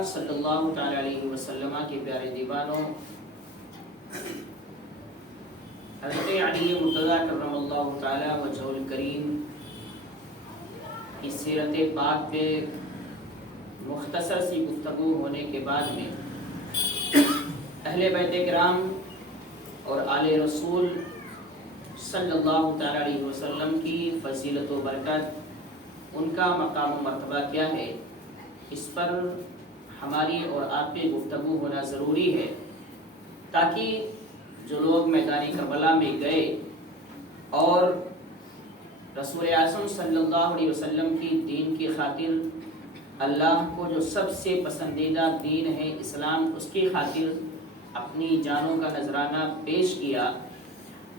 تعالیٰ صلی اللہ تعالیٰ علیہ وسلم کے پیارے دیوانوں، حضرت علی مرتضیٰ کرم اللہ تعالیٰ وجہہ الکریم کی سیرت پاک پہ مختصر سی گفتگو ہونے کے بعد میں اہل بیت کرام اور آل رسول صلی اللہ تعالیٰ علیہ وسلم کی فضیلت و برکت، ان کا مقام و مرتبہ کیا ہے، اس پر ہماری اور آپ پہ گفتگو ہونا ضروری ہے، تاکہ جو لوگ میدان کربلا میں گئے اور رسول اعظم صلی اللہ علیہ وسلم کی دین کی خاطر، اللہ کو جو سب سے پسندیدہ دین ہے اسلام، اس کی خاطر اپنی جانوں کا نذرانہ پیش کیا،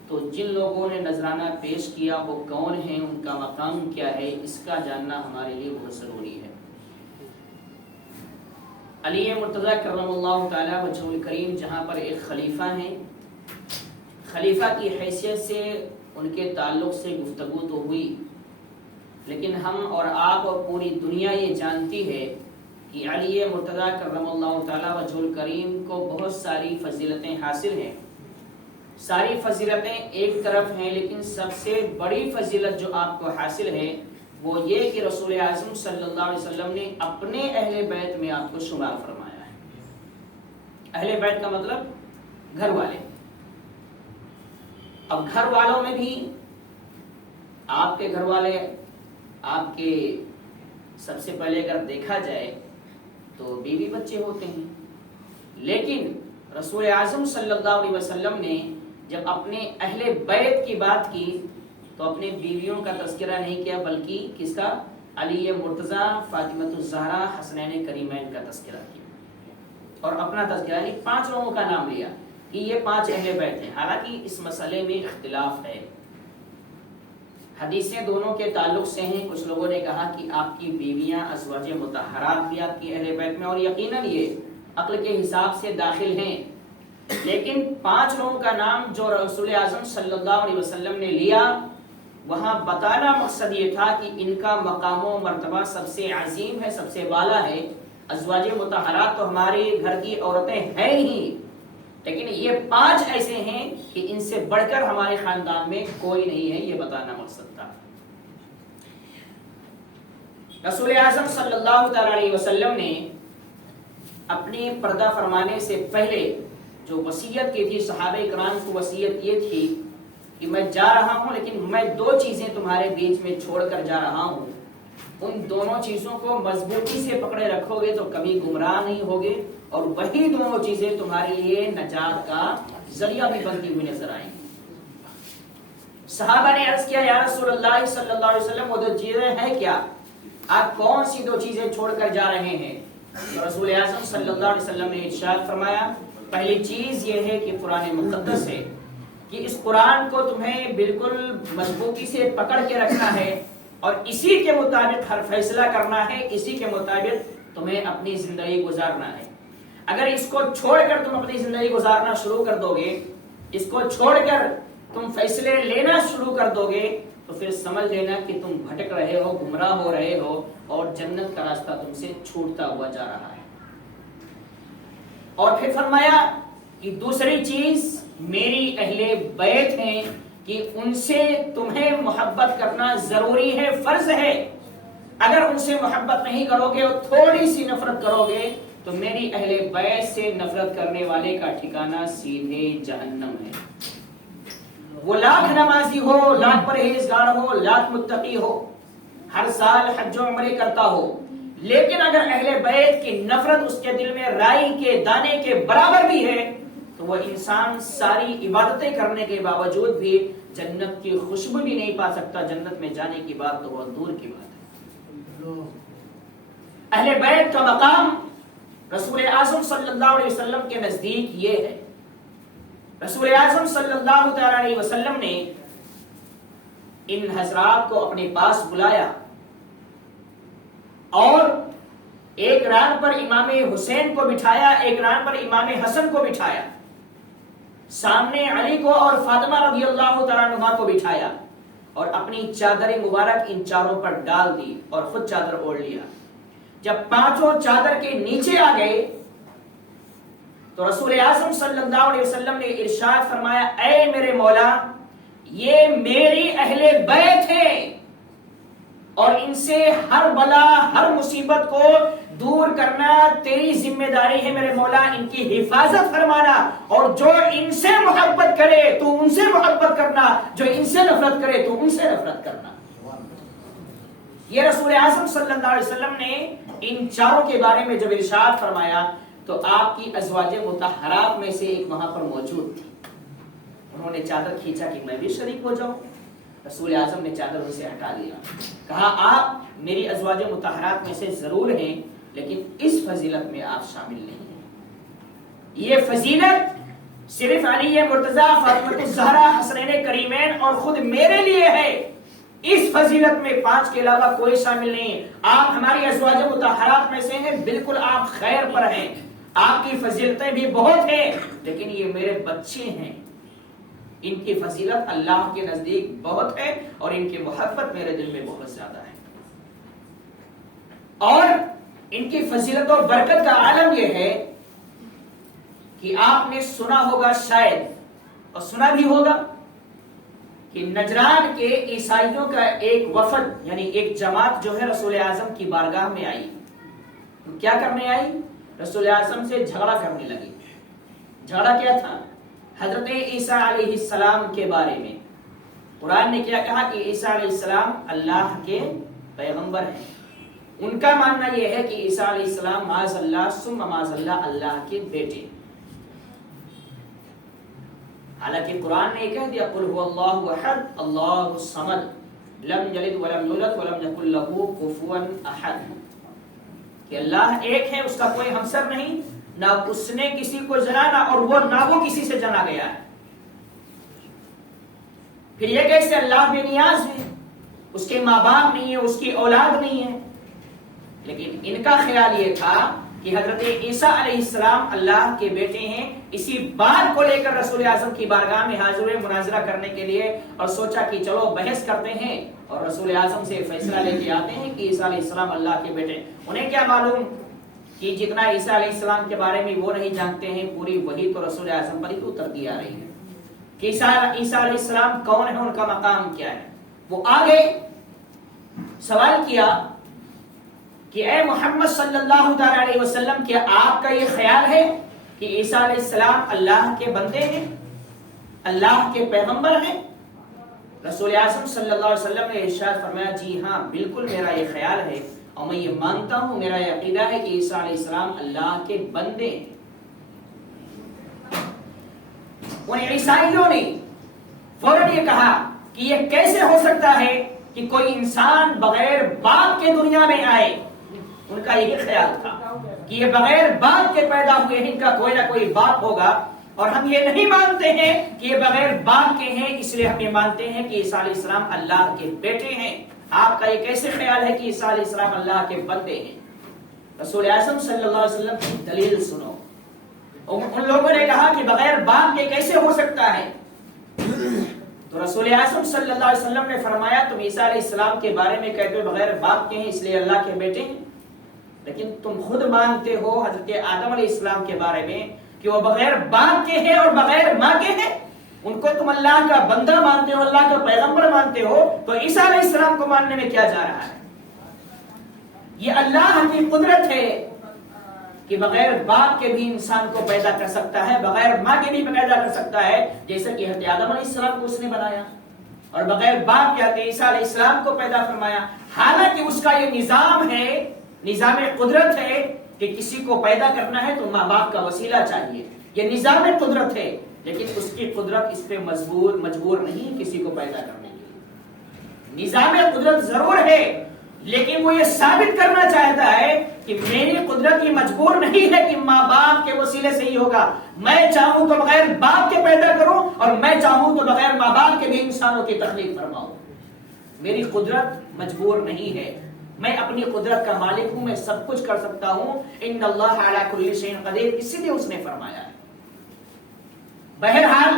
تو جن لوگوں نے نذرانہ پیش کیا وہ کون ہیں، ان کا مقام کیا ہے، اس کا جاننا ہمارے لیے بہت ضروری ہے۔ علی مرتضیٰ کرم اللہ تعالیٰ وجہہ الکریم جہاں پر ایک خلیفہ ہیں، خلیفہ کی حیثیت سے ان کے تعلق سے گفتگو تو ہوئی، لیکن ہم اور آپ اور پوری دنیا یہ جانتی ہے کہ علی مرتضیٰ کرم اللہ تعالیٰ وجہہ الکریم کو بہت ساری فضیلتیں حاصل ہیں۔ ساری فضیلتیں ایک طرف ہیں، لیکن سب سے بڑی فضیلت جو آپ کو حاصل ہے وہ یہ کہ رسول اعظم صلی اللہ علیہ وسلم نے اپنے اہل بیت میں آپ کو شمار فرمایا ہے۔ اہل بیت کا مطلب گھر والے۔ اب گھر والوں میں بھی آپ کے گھر والے، آپ کے سب سے پہلے اگر دیکھا جائے تو بیوی بچے ہوتے ہیں، لیکن رسول اعظم صلی اللہ علیہ وسلم نے جب اپنے اہل بیت کی بات کی تو اپنے بیویوں کا تذکرہ نہیں کیا، بلکہ کس کا؟ علی مرتضیٰ، فاطمۃ الزہرا، حسنین کریمین کا تذکرہ کیا، اور اپنا تذکرہ یعنی 5 لوگوں کا نام لیا کہ یہ 5 اہل بیت ہیں۔ حالانکہ اس مسئلے میں اختلاف ہے، حدیثیں دونوں کے تعلق سے ہیں۔ کچھ لوگوں نے کہا کہ آپ کی بیویاں ازواج مطہرات بھی آپ کی اہل بیت میں، اور یقیناً یہ عقل کے حساب سے داخل ہیں، لیکن 5 لوگوں کا نام جو رسول اعظم صلی اللہ علیہ وسلم نے لیا، وہاں بتانا مقصد یہ تھا کہ ان کا مقام و مرتبہ سب سے عظیم ہے، سب سے بالا ہے۔ ازواج مطہرات تو ہمارے گھر کی عورتیں ہیں ہی، لیکن یہ 5 ایسے ہیں کہ ان سے بڑھ کر ہمارے خاندان میں کوئی نہیں ہے، یہ بتانا مقصد تھا۔ رسول اعظم صلی اللہ تعالی علیہ وسلم نے اپنی پردہ فرمانے سے پہلے جو وصیت کی تھی صحابہ کرام کو، وصیت یہ تھی کہ میں جا رہا ہوں، لیکن میں 2 چیزیں تمہارے بیچ میں چھوڑ کر جا رہا ہوں، ان دونوں چیزوں کو مضبوطی سے پکڑے رکھو گے تو کبھی گمراہ نہیں ہوگے، اور وہی دونوں چیزیں تمہارے لیے نجات کا ذریعہ بھی بنتی ہوئی نظر آئیں گی۔ صحابہ نے عرض کیا، یا رسول اللہ صلی اللہ علیہ وسلم، وہ 2 چیزیں ہیں کیا؟ آپ کون سی 2 چیزیں چھوڑ کر جا رہے ہیں؟ تو رسول اعظم صلی اللہ علیہ وسلم نے ارشاد فرمایا، پہلی چیز یہ ہے کہ قرآن مقدس ہے، کہ اس قرآن کو تمہیں بالکل مضبوطی سے پکڑ کے رکھنا ہے، اور اسی کے مطابق ہر فیصلہ کرنا ہے، اسی کے مطابق تمہیں اپنی زندگی گزارنا ہے۔ اگر اس کو چھوڑ کر تم اپنی زندگی گزارنا شروع کر دو گے، اس کو چھوڑ کر تم فیصلے لینا شروع کر دو گے، تو پھر سمجھ لینا کہ تم بھٹک رہے ہو، گمراہ ہو رہے ہو، اور جنت کا راستہ تم سے چھوٹتا ہوا جا رہا ہے۔ اور پھر فرمایا کہ دوسری چیز میری اہل بیت ہیں، کہ ان سے تمہیں محبت کرنا ضروری ہے، فرض ہے۔ اگر ان سے محبت نہیں کرو گے اور تھوڑی سی نفرت کرو گے تو میری اہل بیت سے نفرت کرنے والے کا ٹھکانہ سیدھے جہنم ہے۔ وہ لاکھ نمازی ہو، لاکھ پرہیزگار ہو، لاکھ متقی ہو، ہر سال حج و عمرے کرتا ہو، لیکن اگر اہل بیت کی نفرت اس کے دل میں رائی کے دانے کے برابر بھی ہے تو وہ انسان ساری عبادتیں کرنے کے باوجود بھی جنت کی خوشبو بھی نہیں پا سکتا، جنت میں جانے کی بات تو بہت دور کی بات ہے۔ اہل بیت کا مقام رسول اعظم صلی اللہ علیہ وسلم کے نزدیک یہ ہے۔ رسول اعظم صلی اللہ تعالی علیہ وسلم نے ان حضرات کو اپنے پاس بلایا، اور ایک ران پر امام حسین کو بٹھایا، ایک ران پر امام حسن کو بٹھایا، سامنے علی کو اور فاطمہ رضی اللہ تعالیٰ عنہا کو بٹھایا، اور اپنی چادر مبارک ان چاروں پر ڈال دی اور خود چادر اوڑھ لیا۔ جب پانچوں چادر کے نیچے آ گئے تو رسول اعظم صلی اللہ علیہ وسلم نے ارشاد فرمایا اے میرے مولا یہ میری اہل بیت ہیں اور ان سے ہر بلا ہر مصیبت کو دور کرنا تیری ذمہ داری ہے میرے مولا، ان کی حفاظت فرمانا، اور جو ان سے محبت کرے تو ان سے محبت کرنا، جو ان سے نفرت کرے تو ان سے نفرت کرنا۔ یہ رسول اعظم صلی اللہ علیہ وسلم نے ان چاروں کے بارے میں جب ارشاد فرمایا تو آپ کی ازواج مطہرات میں سے ایک وہاں پر موجود تھی، انہوں نے چادر کھینچا کہ میں بھی شریک ہو جاؤں، رسول اعظم نے چادر ان سے ہٹا دیا، کہا آپ میری ازواج مطہرات میں سے ضرور ہیں لیکن اس فضیلت میں آپ شامل نہیں ہیں۔ یہ فضیلت صرف علی مرتضی فاطمہ الزہرا حسنین کریمین اور خود میرے لیے ہے، اس فضیلت میں 5 کے علاوہ کوئی شامل نہیں۔ آپ ہماری ازواج مطہرات میں سے ہیں، بالکل آپ خیر پر ہیں، آپ کی فضیلتیں بھی بہت ہیں، لیکن یہ میرے بچے ہیں، ان کی فضیلت اللہ کے نزدیک بہت ہے اور ان کی محبت میرے دل میں بہت زیادہ ہے۔ اور ان کی فضیلت اور برکت کا عالم یہ ہے کہ آپ نے سنا ہوگا شاید، اور سنا بھی ہوگا، کہ نجران کے عیسائیوں کا ایک وفد یعنی ایک جماعت جو ہے رسول اعظم کی بارگاہ میں آئی، تو کیا کرنے آئی؟ رسول اعظم سے جھگڑا کرنے لگی۔ جھگڑا کیا تھا؟ حضرت عیسیٰ علیہ السلام کے بارے میں۔ قرآن نے کیا کہا کہ عیسیٰ علیہ السلام اللہ کے پیغمبر ہیں، ان کا ماننا یہ ہے کہ عیسیٰ علیہ السلام معاذ اللہ ثم معاذ اللہ اللہ کے بیٹے، حالانکہ قرآن نے یہ کہہ دیا قل هو اللہ احد اللہ الصمد لم یلد ولم یولد ولم یکن له کفوا احد، کہ اللہ ایک ہے، اس کا کوئی ہمسر نہیں، نہ اس نے کسی کو جنا اور نہ وہ کسی سے جنا گیا ہے۔ پھر یہ کیسے اللہ بے نیاز ہے، اس کے ماں باپ نہیں ہے، اس کی اولاد نہیں ہے، لیکن ان کا خیال یہ تھا کہ حضرت عیسیٰ علیہ السلام اللہ کے بیٹے ہیں۔ اسی بات کو لے کر رسول اعظم کی بارگاہ میں حاضر ہوئے مناظرہ کرنے کے لیے، اور سوچا کہ چلو بحث کرتے ہیں اور رسول اعظم سے فیصلہ لے کے آتے ہیں کہ عیسیٰ علیہ السلام اللہ کے بیٹے۔ انہیں کیا معلوم کہ جتنا عیسیٰ علیہ السلام کے بارے میں وہ نہیں جانتے ہیں، پوری وحی تو رسول اعظم پر ہی اترتی آ رہی ہے کہ عیسیٰ علیہ السلام کون ہے، ان کا مقام کیا ہے۔ وہ آگے سوال کیا کہ اے محمد صلی اللہ علیہ وسلم، کیا آپ کا یہ خیال ہے کہ عیسیٰ علیہ السلام اللہ کے بندے ہیں، اللہ کے پیغمبر ہیں؟ رسول اعظم صلی اللہ علیہ وسلم نے ارشاد فرمایا جی ہاں بالکل میرا یہ خیال ہے اور میں یہ مانتا ہوں، میرا یہ عقیدہ ہے کہ عیسیٰ علیہ السلام اللہ کے بندے ہیں۔ ان عیسائیوں نے فوراً یہ کہا کہ یہ کیسے ہو سکتا ہے کہ کوئی انسان بغیر باپ کے دنیا میں آئے؟ ان کا یہی خیال تھا کہ یہ بغیر باپ کے پیدا ہوئے ہیں، ان کا کوئی نہ کوئی باپ ہوگا، اور ہم یہ نہیں مانتے ہیں کہ یہ بغیر باپ کے ہیں، اس لیے ہم یہ مانتے ہیں کہ عیسیٰ علیہ السلام اللہ کے بیٹے ہیں۔ آپ کا یہ کیسے خیال ہے کہ عیسیٰ علیہ السلام اللہ کے بندے ہیں؟ رسول اعظم صلی اللہ علیہ وسلم کی دلیل سنو۔ ان لوگوں نے کہا کہ بغیر باپ کے کیسے ہو سکتا ہے؟ تو رسول اعظم صلی اللہ علیہ وسلم نے فرمایا تم عیسیٰ علیہ السلام کے بارے میں کہتے ہو بغیر باپ کے ہیں اس لیے اللہ کے بیٹے ہیں، لیکن تم خود مانتے ہو حضرت آدم علیہ السلام کے بارے میں کہ وہ بغیر باپ کے ہیں اور بغیر ماں کے ہیں، ان کو تم اللہ کا بندہ مانتے ہو، اللہ کا پیغمبر مانتے ہو، تو عیسیٰ علیہ السلام کو ماننے میں کیا جا رہا ہے؟ یہ اللہ کی قدرت ہے کہ بغیر باپ کے بھی انسان کو پیدا کر سکتا ہے، بغیر ماں کے بھی پیدا کر سکتا ہے، جیسے کہ حضرت آدم علیہ السلام کو اس نے بنایا، اور بغیر باپ کے حضرت عیسیٰ علیہ السلام کو پیدا فرمایا۔ حالانکہ اس کا یہ نظام ہے، نظام قدرت ہے کہ کسی کو پیدا کرنا ہے تو ماں باپ کا وسیلہ چاہیے، یہ نظام قدرت ہے، لیکن اس کی قدرت اس پہ مجبور نہیں کسی کو پیدا کرنے کے لیے۔ نظام قدرت ضرور ہے، لیکن وہ یہ ثابت کرنا چاہتا ہے کہ میری قدرت یہ مجبور نہیں ہے کہ ماں باپ کے وسیلے سے ہی ہوگا، میں چاہوں تو بغیر باپ کے پیدا کروں اور میں چاہوں تو بغیر ماں باپ کے بھی انسانوں کی تخلیق فرماؤں۔ میری قدرت مجبور نہیں ہے، میں اپنی قدرت کا مالک ہوں، میں سب کچھ کر سکتا ہوں۔ ان اللہ علی کل شیء قدیر، اسی لیے اس نے فرمایا ہے۔ بہرحال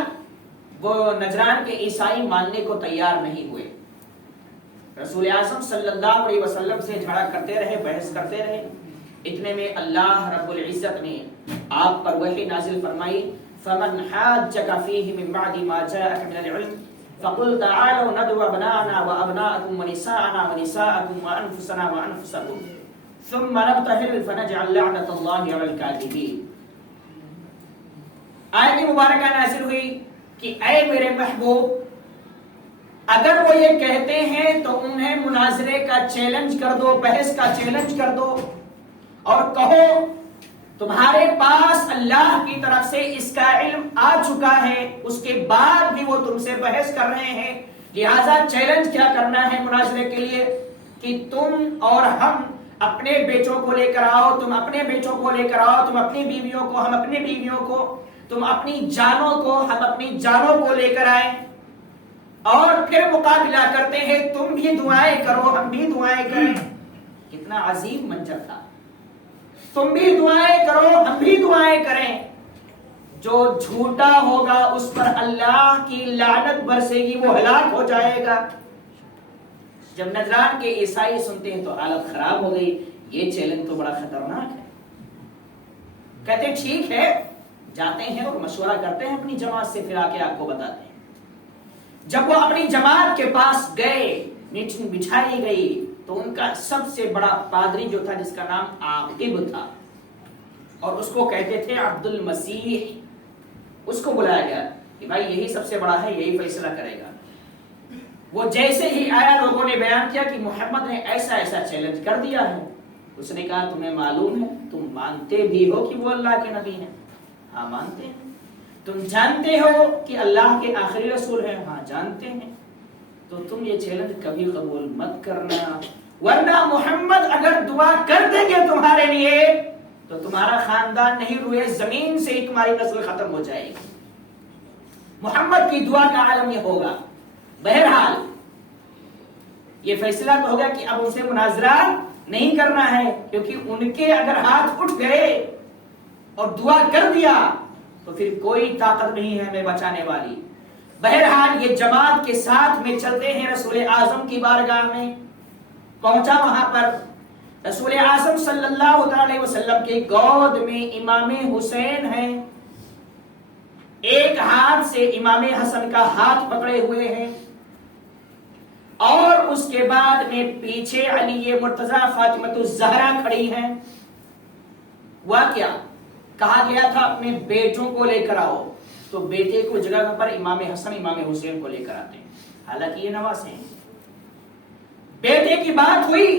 وہ نجران کے عیسائی ماننے کو تیار نہیں ہوئے، رسول اعظم صلی اللہ علیہ وسلم سے جھگڑا کرتے رہے، بحث کرتے رہے. اتنے میں اللہ رب العزت نے آپ پر وحی نازل فرمائی، فمن حاجك فيه من بعد ما جاءك من العلم فقل تعالوا ندعو ابناءنا وابناءكم ونساءنا ونساءكم وانفسنا وانفسكم ثم نبتهل فنجعل لعنة الله على الكاذبين. آیت مبارکہ نازل ہوئی کہ اے میرے محبوب، اگر وہ یہ کہتے ہیں تو انہیں مناظرے کا چیلنج کر دو، بحث کا چیلنج کر دو، اور کہو تمہارے پاس اللہ کی طرف سے اس کا علم آ چکا ہے، اس کے بعد بھی وہ تم سے بحث کر رہے ہیں، لہذا چیلنج کیا کرنا ہے مناظرے کے لیے کہ تم اور ہم اپنے بیٹوں کو لے کر آؤ، تم اپنے بیٹوں کو لے کر آؤ، تم اپنی بیویوں کو، ہم اپنی بیویوں کو، تم اپنی جانوں کو، ہم اپنی جانوں کو لے کر آئیں، اور پھر مقابلہ کرتے ہیں، تم بھی دعائیں کرو ہم بھی دعائیں کریں. کتنا عظیم منظر تھا. تم بھی دعائیں کرو ہم بھی دعائیں کریں. جو جھوٹا ہوگا اس پر اللہ کی لعنت برسے گی، وہ ہلاک ہو جائے گا. جب نجران کے عیسائی سنتے ہیں تو حالت خراب ہو گئی. یہ چیلنج تو بڑا خطرناک ہے. کہتے ہیں ٹھیک ہے، جاتے ہیں اور مشورہ کرتے ہیں اپنی جماعت سے، پھر آ کے آپ کو بتاتے ہیں. جب وہ اپنی جماعت کے پاس گئے، میٹنگ بچھائی گئی، تو ان کا سب سے بڑا پادری جو تھا، جس کا نام عاقب تھا، اور اس کو کہتے تھے عبد المسیح، اس کو بلایا گیا کہ بھائی یہی سب سے بڑا ہے، یہی فیصلہ کرے گا. وہ جیسے ہی آیا، لوگوں نے بیان کیا کہ محمد نے ایسا ایسا چیلنج کر دیا ہے. اس نے کہا تمہیں معلوم ہے، تم مانتے بھی ہو کہ وہ اللہ کے نبی ہیں؟ ہاں مانتے ہیں. تم جانتے ہو کہ اللہ کے آخری رسول ہیں؟ ہاں جانتے ہیں. تو تم یہ چیلنج کبھی قبول مت کرنا، ورنہ محمد اگر دعا کر دیں گے تمہارے لیے تو تمہارا خاندان نہیں، روئے زمین سے ہی تمہاری نسل ختم ہو جائے گی. محمد کی دعا کا عالم یہ ہوگا. بہرحال یہ فیصلہ تو ہوگا کہ اب ان سے مناظرہ نہیں کرنا ہے، کیونکہ ان کے اگر ہاتھ اٹھ گئے اور دعا کر دیا تو پھر کوئی طاقت نہیں ہے ہمیں بچانے والی. بہرحال یہ جماعت کے ساتھ میں چلتے ہیں رسول اعظم کی بارگاہ میں. پہنچا وہاں پر رسول اعظم صلی اللہ علیہ وسلم کے گود میں امام حسین ہیں، ایک ہاتھ سے امام حسن کا ہاتھ پکڑے ہوئے ہیں، اور اس کے بعد میں پیچھے علی مرتضی فاطمہ الزہرا کھڑی ہیں. ہوا کیا؟ کہا گیا تھا اپنے بیٹوں کو لے کر آؤ، تو بیٹے کو جگہ پر امام حسن امام حسین کو لے کر آتے ہیں، حالانکہ یہ نواسے ہیں. بیٹے کی بات ہوئی،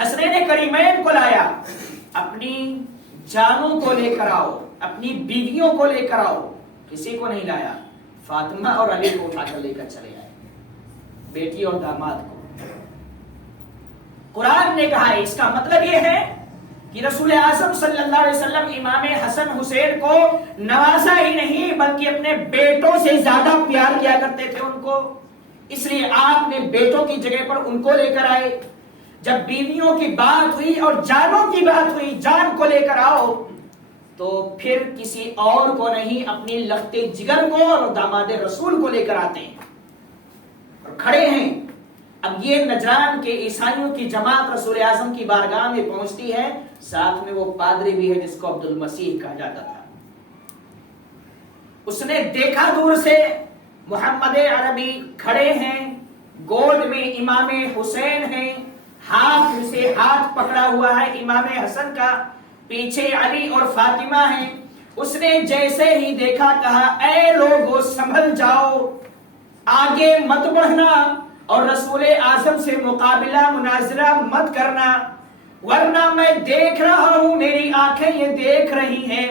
حسنین کریمین کو لایا، اپنی جانوں کو لے کر آؤ، اپنی بیویوں کو لے کر آؤ، کسی کو نہیں لایا. فاطمہ اور علی کو اٹھا کر لے کر چلے آئے، بیٹی اور داماد کو. قرآن نے کہا ہے اس کا مطلب یہ ہے کہ رسول اعظم صلی اللہ علیہ وسلم امام حسن حسین کو نوازا ہی نہیں بلکہ اپنے بیٹوں سے زیادہ پیار کیا کرتے تھے ان کو، اس لیے آپ نے بیٹوں کی جگہ پر ان کو لے کر آئے. جب بیویوں کی بات ہوئی اور جانوں کی بات ہوئی، جان کو لے کر آؤ، تو پھر کسی اور کو نہیں، اپنی لختے جگر کو اور داماد رسول کو لے کر آتے ہیں اور کھڑے ہیں. اب یہ نجران کے عیسائیوں کی جماعت رسول اعظم کی بارگاہ میں پہنچتی ہے، ساتھ میں وہ پادری بھی ہے جس کو عبد المسیح کہا جاتا تھا. اس نے دیکھا دور سے محمد عربی کھڑے ہیں، گود میں امام حسین ہیں، ہاتھ سے ہاتھ پکڑا ہوا ہے امام حسن کا، پیچھے علی اور فاطمہ ہیں. اس نے جیسے ہی دیکھا کہا اے لوگو سنبھل جاؤ، آگے مت بڑھنا اور رسول اعظم سے مقابلہ مناظرہ مت کرنا، ورنہ میں دیکھ رہا ہوں، میری آنکھیں یہ دیکھ رہی ہیں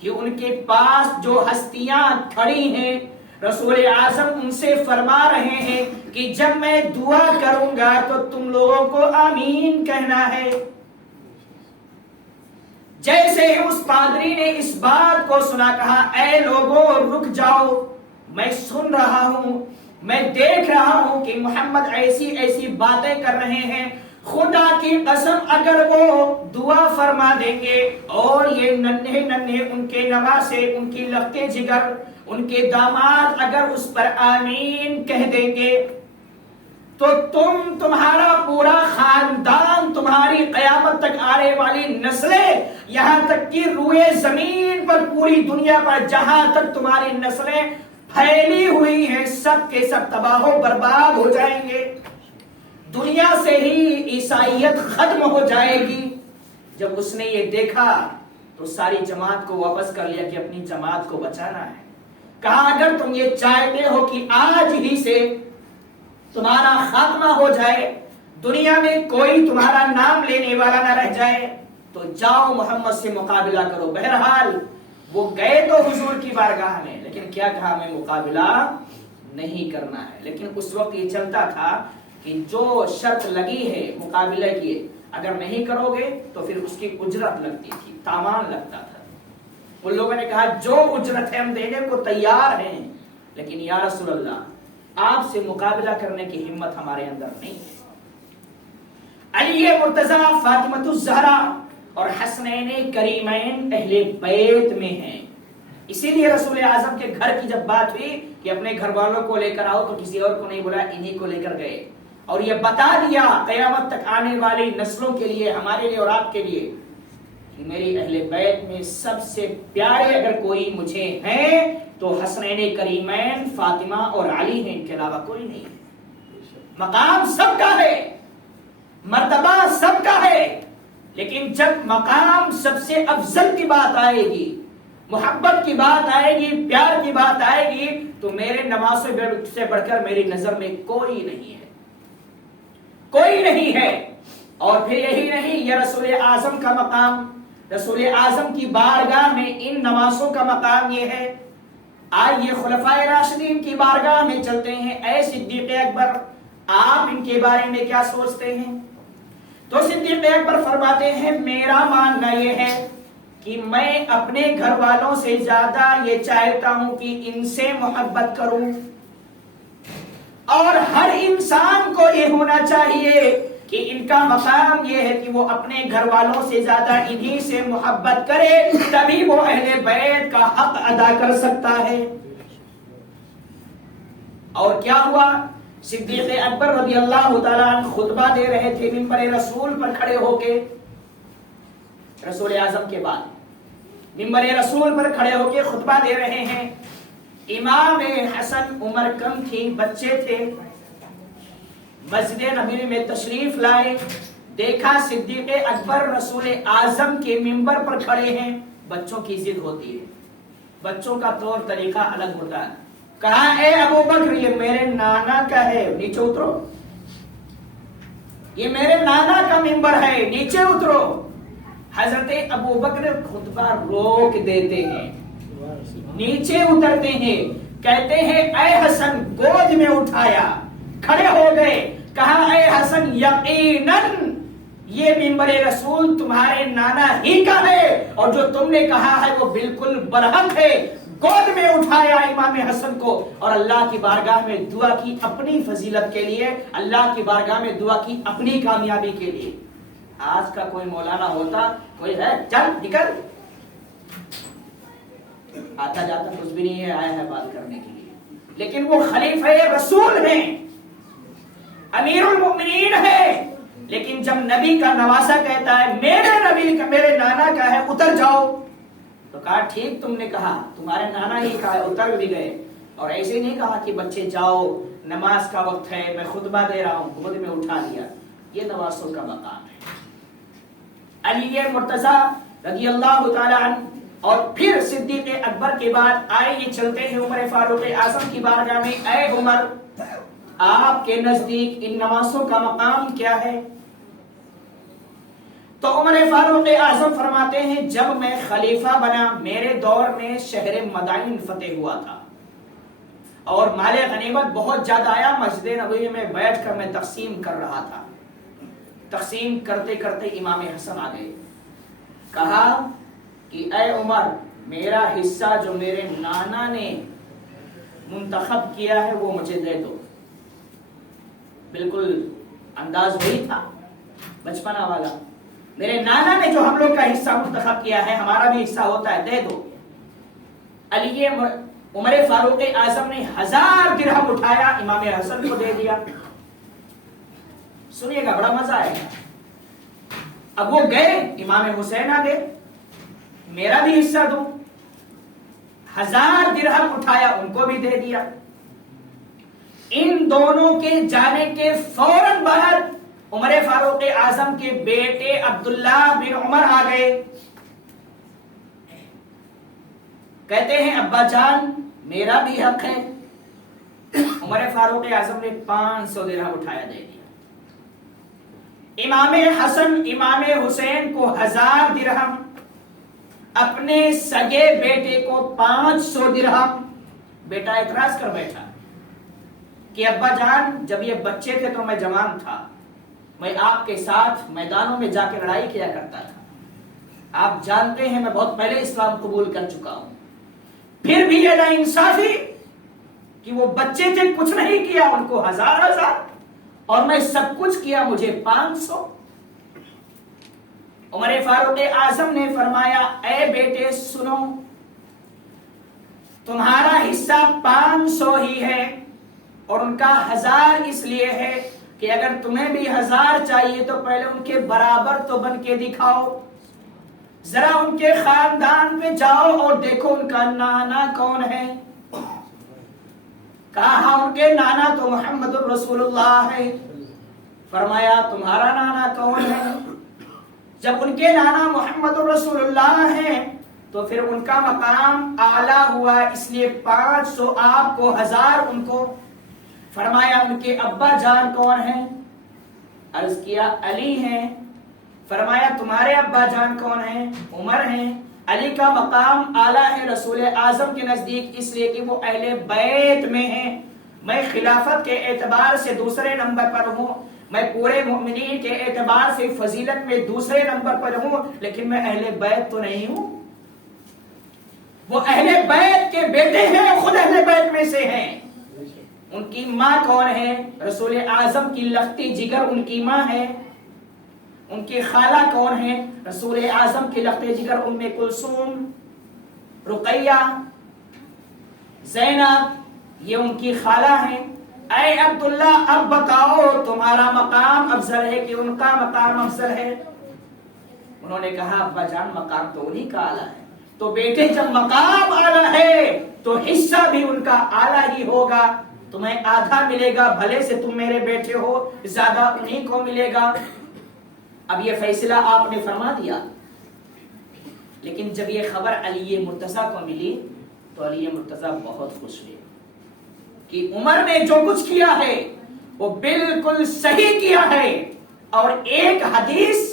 کہ ان کے پاس جو ہستیاں کھڑی ہیں، رسول اعظم ان سے فرما رہے ہیں کہ جب میں دعا کروں گا تو تم لوگوں کو آمین کہنا ہے. جیسے ہی اس پادری نے اس بات کو سنا کہا اے لوگوں رک جاؤ، میں سن رہا ہوں، میں دیکھ رہا ہوں کہ محمد ایسی ایسی باتیں کر رہے ہیں، خدا کی قسم اگر وہ دعا فرما دیں گے اور یہ ننھے ننھے ان کے نواسے، ان کی لختے جگر، ان کے داماد اگر اس پر آمین کہہ دیں گے تو تمہارا پورا خاندان، تمہاری قیامت تک آنے والی نسلیں، یہاں تک کہ روئے زمین پر پوری دنیا پر جہاں تک تمہاری نسلیں پھیلی ہوئی ہیں، سب کے سب تباہ و برباد ہو جائیں گے. دنیا سے ہی عیسائیت ختم ہو جائے گی. جب اس نے یہ دیکھا تو ساری جماعت کو واپس کر لیا کہ اپنی جماعت کو بچانا ہے. کہا اگر تم یہ چاہتے ہو کہ آج ہی سے تمہارا خاتمہ ہو جائے، دنیا میں کوئی تمہارا نام لینے والا نہ رہ جائے، تو جاؤ محمد سے مقابلہ کرو. بہرحال وہ گئے تو حضور کی بارگاہ میں، لیکن کیا کہا ہمیں مقابلہ نہیں کرنا ہے. لیکن اس وقت یہ چلتا تھا کہ جو شرط لگی ہے مقابلہ کی، اگر نہیں کرو گے تو پھر اس کی اجرت لگتی تھی، تاوان لگتا تھا. ان لوگوں نے کہا جو اجرت ہے ہم دینے کو تیار ہیں، لیکن یا رسول اللہ آپ سے مقابلہ کرنے کی ہمت ہمارے اندر نہیں ہے. علی مرتضیٰ، فاطمہ الزہرا اور حسنین کریمین اہل بیت میں ہیں. اسی لیے رسول اعظم کے گھر کی جب بات ہوئی کہ اپنے گھر والوں کو لے کر آؤ، تو کسی اور کو نہیں بولا، انہی کو لے کر گئے. اور یہ بتا دیا قیامت تک آنے والی نسلوں کے لیے، ہمارے لیے اور آپ کے لیے، کہ میری اہل بیت میں سب سے پیارے اگر کوئی مجھے ہیں تو حسنین کریمین فاطمہ اور علی ہیں، ان کے علاوہ کوئی نہیں ہے. مقام سب کا ہے، مرتبہ سب کا ہے، لیکن جب مقام سب سے افضل کی بات آئے گی، محبت کی بات آئے گی، پیار کی بات آئے گی، تو میرے نواسوں سے بڑھ کر میری نظر میں کوئی نہیں ہے، کوئی نہیں ہے. اور پھر یہی نہیں، یہ رسول اعظم کا مقام، رسول اعظم کی بارگاہ میں ان نواسوں کا مقام یہ ہے. آئیے خلفائے راشدین کی بارگاہ میں چلتے ہیں. اے صدیق اکبر، آپ ان کے بارے میں کیا سوچتے ہیں؟ تو صدیق اکبر فرماتے ہیں میرا ماننا یہ ہے کہ میں اپنے گھر والوں سے زیادہ یہ چاہتا ہوں کہ ان سے محبت کروں، اور ہر انسان کو یہ ہونا چاہیے کہ ان کا مقام یہ ہے کہ وہ اپنے گھر والوں سے زیادہ انہی سے محبت کرے، تبھی وہ اہل بیت کا حق ادا کر سکتا ہے. اور کیا ہوا؟ صدیق اکبر رضی اللہ تعالیٰ عنہ خطبہ دے رہے تھے منبر رسول پر کھڑے ہو کے، رسول اعظم کے بعد منبر رسول پر کھڑے ہو کے خطبہ دے رہے ہیں. امام حسن عمر کم تھی، بچے تھے، مسجد نبوی میں تشریف لائے، دیکھا صدیق اکبر رسول اعظم کے منبر پر کھڑے ہیں. بچوں کی ضد ہوتی ہے، بچوں کا طور طریقہ الگ ہوتا ہے. کہا اے ابو بکر یہ میرے نانا کا ہے، نیچے اترو. یہ میرے نانا کا منبر ہے، نیچے اترو. حضرت ابو بکر خطبہ روک دیتے ہیں، نیچے اترتے ہیں، کہتے ہیں اے حسن، گود میں اٹھایا، کھڑے ہو گئے، کہا اے حسن یقیناً یہ منبر رسول تمہارے نانا ہی کا ہے، اور جو تم نے کہا ہے وہ بالکل برحق ہے. گود میں اٹھایا امام حسن کو، اور اللہ کی بارگاہ میں دعا کی اپنی فضیلت کے لیے، اللہ کی بارگاہ میں دعا کی اپنی کامیابی کے لیے. آج کا کوئی مولانا ہوتا، کوئی ہے چل نکل، آتا جاتا کچھ بھی نہیں ہے، آیا ہے بات کرنے کے لیے. لیکن وہ خلیفہ رسول ہیں، امیر المؤمنین ہے. لیکن جب نبی کا نواسا کہتا ہے میرے نبی کا، میرے نانا کا ہے، اتر جاؤ، تو کہا ٹھیک تم نے کہا، تمہارے نانا ہی کہا، اتر بھی گئے. اور ایسے نہیں کہا کہ بچے جاؤ نماز کا وقت ہے، میں خطبہ دے رہا ہوں، گود میں اٹھا دیا. یہ نواسوں کا مقام ہے. علی مرتضیٰ رضی اللہ تعالی عنہ، اور پھر صدیق اکبر کے بعد آئے یہ چلتے ہیں عمر فاروق اعظم کی بارگاہ میں. اے عمر، آپ کے نزدیک ان نواسوں کا مقام کیا ہے؟ تو عمر فاروق اعظم فرماتے ہیں جب میں خلیفہ بنا، میرے دور میں شہر مدائن فتح ہوا تھا اور مال غنیمت بہت زیادہ آیا. مسجد نبوی میں بیٹھ کر میں تقسیم کر رہا تھا. تقسیم کرتے کرتے امام حسن آ گئے، کہا کہ اے عمر، میرا حصہ جو میرے نانا نے منتخب کیا ہے وہ مجھے دے دو. بالکل انداز وہی تھا بچپنا والا، میرے نانا نے جو ہم لوگ کا حصہ منتخب کیا ہے ہمارا بھی حصہ ہوتا ہے، دے دو. علی عمر فاروق اعظم نے 1000 درہم اٹھایا، امام حسن کو دے دیا. سنیے گا بڑا مزہ آئے گا. اب وہ گئے, امام حسین آ گئے, میرا بھی حصہ دو. 1000 درہم اٹھایا, ان کو بھی دے دیا. ان دونوں کے جانے کے فوراً بعد عمر فاروق اعظم کے بیٹے عبداللہ بن عمر آ گئے. کہتے ہیں ابا جان میرا بھی حق ہے. عمر فاروق اعظم نے 500 درہم اٹھایا دے دیا. امام حسن امام حسین کو 1000 درہم, اپنے سگے بیٹے کو 500 درہم. بیٹا اعتراض کر بیٹھا کہ ابا جان جب یہ بچے تھے تو میں جوان تھا, میں آپ کے ساتھ میدانوں میں جا کے لڑائی کیا کرتا تھا, آپ جانتے ہیں میں بہت پہلے اسلام قبول کر چکا ہوں. پھر بھی یہ ناانصافی کہ وہ بچے تھے, کچھ نہیں کیا, ان کو 1000 اور میں سب کچھ کیا, مجھے 500. عمر فاروق اعظم نے فرمایا اے بیٹے سنو, تمہارا حصہ 500 ہی ہے اور ان کا 1000 اس لیے ہے کہ اگر تمہیں بھی 1000 چاہیے تو پہلے ان کے برابر تو بن کے دکھاؤ. ذرا ان کے خاندان میں جاؤ اور دیکھو ان کا نانا کون ہے. کہا ان کے نانا تو محمد الرسول اللہ ہے. فرمایا تمہارا نانا کون ہے؟ جب ان کے نانا محمد الرسول اللہ ہیں تو پھر ان کا مقام اعلیٰ ہوا, اس لیے 500 آپ کو 1000 ان کو. فرمایا ان کے ابا جان کون ہیں؟ عرض کیا علی ہیں. فرمایا تمہارے ابا جان کون ہیں؟ عمر ہیں. علی کا مقام اعلیٰ ہے رسول اعظم کے نزدیک, اس لیے کہ وہ اہل بیت میں ہیں. میں خلافت کے اعتبار سے دوسرے نمبر پر ہوں, میں پورے مومنین کے اعتبار سے فضیلت میں دوسرے نمبر پر ہوں, لیکن میں اہل بیت تو نہیں ہوں. وہ اہل بیت کے بیٹے ہیں, خود اہل بیت میں سے ہیں. ان کی ماں کون ہے؟ رسول اعظم کی لختی جگر ان کی ماں ہے. ان کی خالہ کون ہے؟ رسول اعظم کی لختی جگر ام کلثوم, رقیہ, زینب, یہ ان کی خالہ ہیں. اے عبداللہ اب بتاؤ تمہارا مقام افضل ہے کہ ان کا مقام افضل ہے؟ انہوں نے کہا ابا جان مقام تو انہی کا اعلیٰ ہے. تو بیٹے جب مقام اعلیٰ ہے تو حصہ بھی ان کا اعلیٰ ہی ہوگا. تمہیں آدھا ملے گا, بھلے سے تم میرے بیٹے ہو, زیادہ انہی کو ملے گا. اب یہ فیصلہ آپ نے فرما دیا. لیکن جب یہ خبر علی مرتضیٰ کو ملی تو علی مرتضیٰ بہت خوش ہوئے کہ عمر نے جو کچھ کیا ہے وہ بالکل صحیح کیا ہے. اور ایک حدیث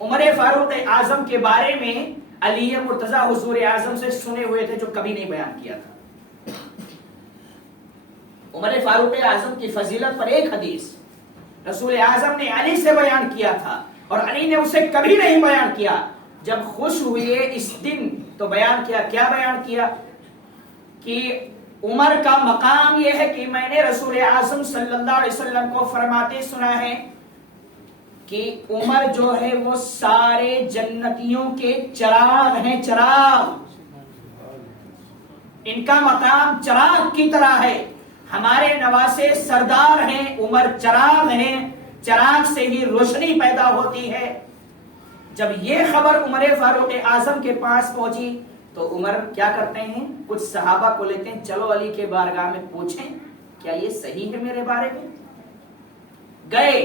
عمر فاروق اعظم کے بارے میں علی مرتضیٰ حضور اعظم سے سنے ہوئے تھے جو کبھی نہیں بیان کیا تھا. عمر فاروق اعظم کی فضیلت پر ایک حدیث رسول اعظم نے علی سے بیان کیا تھا اور علی نے اسے کبھی نہیں بیان کیا. جب خوش ہوئے اس دن تو بیان کیا. کیا بیان کیا؟ کہ عمر کا مقام یہ ہے کہ میں نے رسول اعظم صلی اللہ علیہ وسلم کو فرماتے سنا ہے کہ عمر جو ہے وہ سارے جنتیوں کے چراغ ہیں, چراغ. ان کا مقام چراغ کی طرح ہے. ہمارے نواسے سردار ہیں, عمر چراغ ہیں, چراغ سے ہی روشنی پیدا ہوتی ہے. جب یہ خبر عمر فاروق اعظم کے پاس پہنچی تو عمر کیا کرتے ہیں, کچھ صحابہ کو لیتے ہیں, چلو علی کے بارگاہ میں پوچھیں کیا یہ صحیح ہے میرے بارے میں. گئے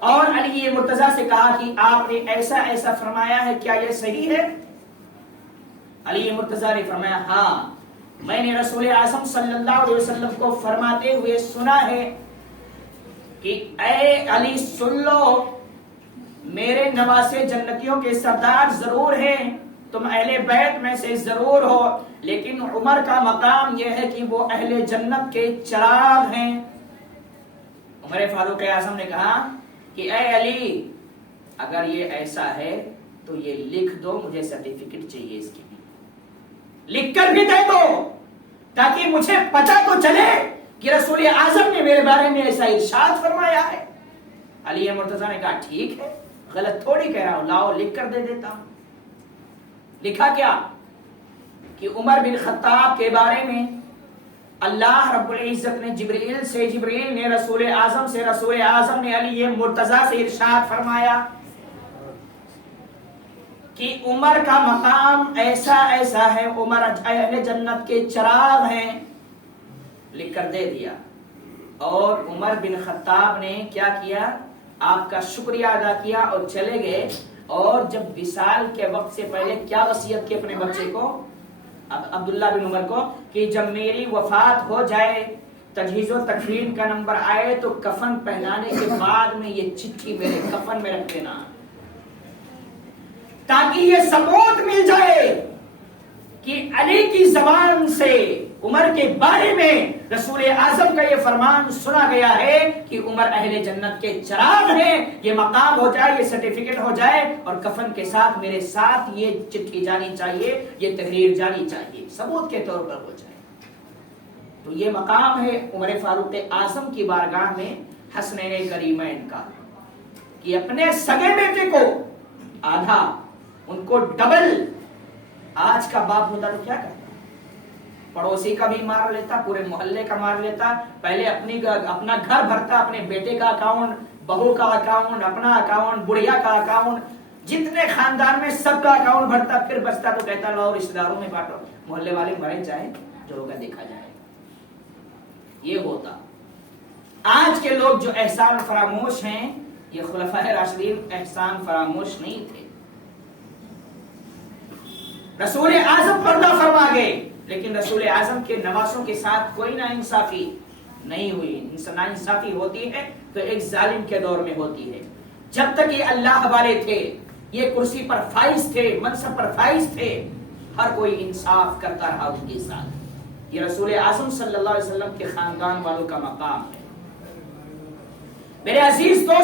اور علی مرتضیٰ سے کہا کہ آپ نے ایسا ایسا فرمایا ہے, کیا یہ صحیح ہے؟ علی مرتضیٰ نے فرمایا ہاں, میں نے رسول اعظم صلی اللہ علیہ وسلم کو فرماتے ہوئے سنا ہے کہ اے علی سن لو, میرے نواسے جنتیوں کے سردار ضرور ہیں, تم اہل بیت میں سے ضرور ہو, لیکن عمر کا مقام یہ ہے کہ وہ اہل جنت کے چراغ ہیں. عمر فاروق اعظم نے کہا کہ اے علی اگر یہ ایسا ہے تو یہ لکھ دو, مجھے سرٹیفکیٹ چاہیے اس کی, لکھ کر بھی دے دو تاکہ مجھے پتہ تو چلے کہ رسول اعظم نے میرے بارے میں ایسا ارشاد فرمایا ہے. علی مرتضیٰ نے کہا ٹھیک ہے, غلط تھوڑی کہہ رہا ہوں, لاؤ لکھ کر دے دیتا ہوں. لکھا کیا کہ عمر بن خطاب کے بارے میں اللہ رب العزت نے جبریل نے رسول اعظم نے علی مرتضیٰ سے ارشاد فرمایا کہ عمر کا مقام ایسا ہے، عمر اہل جنت کے چراغ ہیں، لکھ کر دے دیا۔ اور عمر بن خطاب نے کیا کیا؟ آپ کا شکریہ ادا کیا اور چلے گئے، اور جب وصال کے وقت سے پہلے کیا وصیت کی اپنے بچے کو، عبداللہ بن عمر کو، کہ جب میری وفات ہو جائے، تجہیز و تکفین کا نمبر آئے تو کفن پہنانے کے بعد میں یہ چٹھی میرے کفن میں رکھ دینا، تاکہ یہ ثبوت مل جائے کہ علی کی زبان سے عمر کے بارے میں رسول اعظم کا یہ فرمان سنا گیا ہے کہ عمر اہل جنت کے چراغ ہیں۔ یہ مقام ہو جائے، یہ سرٹیفکیٹ ہو جائے، اور کفن کے ساتھ میرے ساتھ یہ چٹھی جانی چاہیے، یہ تحریر جانی چاہیے، ثبوت کے طور پر ہو جائے۔ تو یہ مقام ہے عمر فاروق اعظم کی بارگاہ میں حسنین کریمین کا، کہ اپنے سگے بیٹے کو آدھا، ان کو ڈبل۔ آج کا باپ ہوتا تو کیا کرتا؟ پڑوسی کا بھی مار لیتا، پورے محلے کا مار لیتا، پہلے اپنا گھر بھرتا، اپنے بیٹے کا اکاؤنٹ، بہو کا اکاؤنٹ، اپنا اکاؤنٹ، بڑھیا کا اکاؤنٹ، جتنے خاندان میں سب کا اکاؤنٹ بھرتا، پھر بچتا تو کہتا لاؤ رشتہ داروں میں بانٹو، محلے والے مرے چاہے جو ہوگا دیکھا جائے۔ یہ ہوتا۔ آج کے لوگ جو احسان فراموش ہیں، یہ خلفائے راشدین احسان فراموش نہیں تھے۔ رسول اعظم پردہ فرما گئے، لیکن رسول اعظم کے نواسوں کے ساتھ کوئی ناانصافی نہیں ہوئی۔ ناانصافی ہوتی ہے تو ایک ظالم کے دور میں ہوتی ہے۔ جب تک یہ اللہ والے تھے، یہ کرسی پر فائز تھے، منصب پر فائز تھے، ہر کوئی انصاف کرتا رہا ان کے ساتھ۔ یہ رسول اعظم صلی اللہ علیہ وسلم کے خاندان والوں کا مقام ہے۔ میرے عزیز دوست